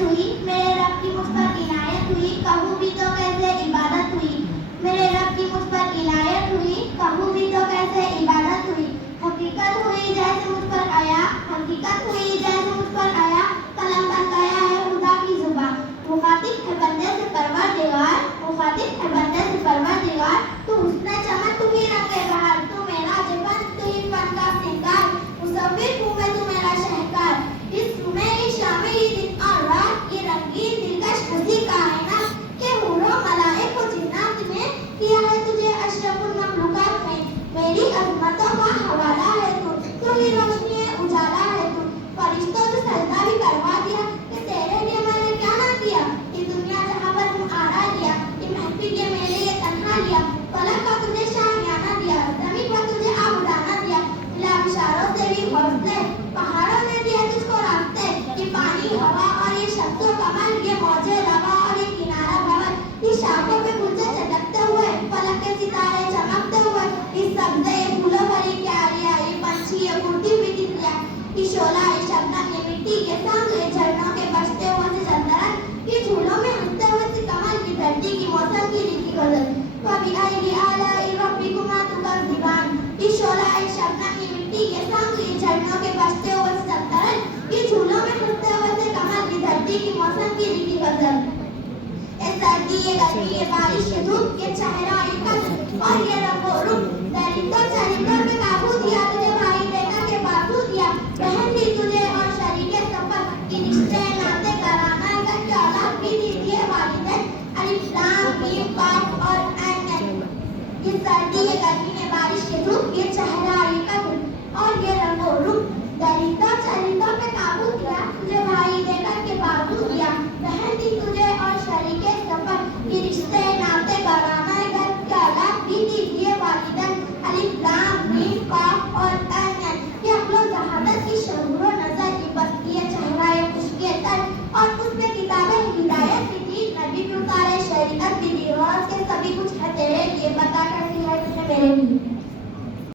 हिदायत हुई, मेरे रब की मुझ पर इनायत हुई, कहूँ भी तो कैसे इबादत हुई। मेरे रब की मुझ पर इनायत हुई, कहूँ भी तो कैसे इबादत हुई। हकीकत हुई जैसे मुझ पर आया, हकीकत हुई जैसे मुझ पर आया, कलम बन गया है खुदा की जुबान। मुखातिब है बंदे से परवरदिगार, मुखातिब है बंदे से परवरदिगार, तू हुस्न चमन तू ही रंगे बहार, तू मेरा जीवन तू ही फन का सिंगार, मुसव्विर हूँ मैं तू मेरा शहकार। इस मेरी शामें ये दिन और रात, ये रंगीन दिलकश हंसी कायनात, के हूरों मलाइक व जिन्नात में किया है तुझे अशरफुल मखलूकात में। मेरी अज़मतों का हवाला है तू ही रोशनी है उजाला है तू। फरिश्तों से सजदा भी करवा दिया कि तेरे लिए मैंने क्या ना किया। ये दुनिया जहाँ पर तू आरा दिया, ये महफिल ये मेरे लिए तन्हा लिया। फलक का तुझे शामियाना दिया, ज़मीन पर तुझे आबुदाना दिया। मिला इशारों से भी हौसले, पहाड़ों ने दिया तुझको रास्ते। ये पानी हवा और ये शब्दों कमल, ये मौजे रवा और ये किनारा भवन, ये शाखों पे गुलजे चटकते हुए, फलक के सितारे चमकते हुए, ये सब्ज़े ये फूलों भरी क्यारियाँ, ये पंछी ये उड़ती हुई तितलियाँ, ये शोला ये शबनम ये मिट्टी ये संग ये झरनों के बजते हुए से संतरन, ये झूलों में हंसते हुए से कमल, ये धरती की मौसम की रीति गजल। फबिअय्यि आलाइ रब्बिकुमा तुकज़्ज़िबान, ये शोला ये शबनम ये मिट्टी ये संग ये झरनों के बजते हुए से संतरन, ये झूलों में हंसते हुए से कमल, ये धरती की मौसम की रीति गजल। ये सर्दी ये गर्मी ये बारिश ये धूप ये चेहरा ये कद और ये रंगो रूप, दरिंदों चरिंदों पे काबू दिया तुझे भाई देखा के बाबू दिया। बहन दी तुझे और शरीके सफर की रिश्ते नाते कराना करके औलाद भी दी दिए वालिदैन। अलिफ लाम मीम काफ और ऐन। ये सर्दी ये गर्मी ये बारिश ये धूप ये चेहरा ये कद और ये रंगो रूप, दरिंदों चरिंदों पे काबू दिया तुझे भाई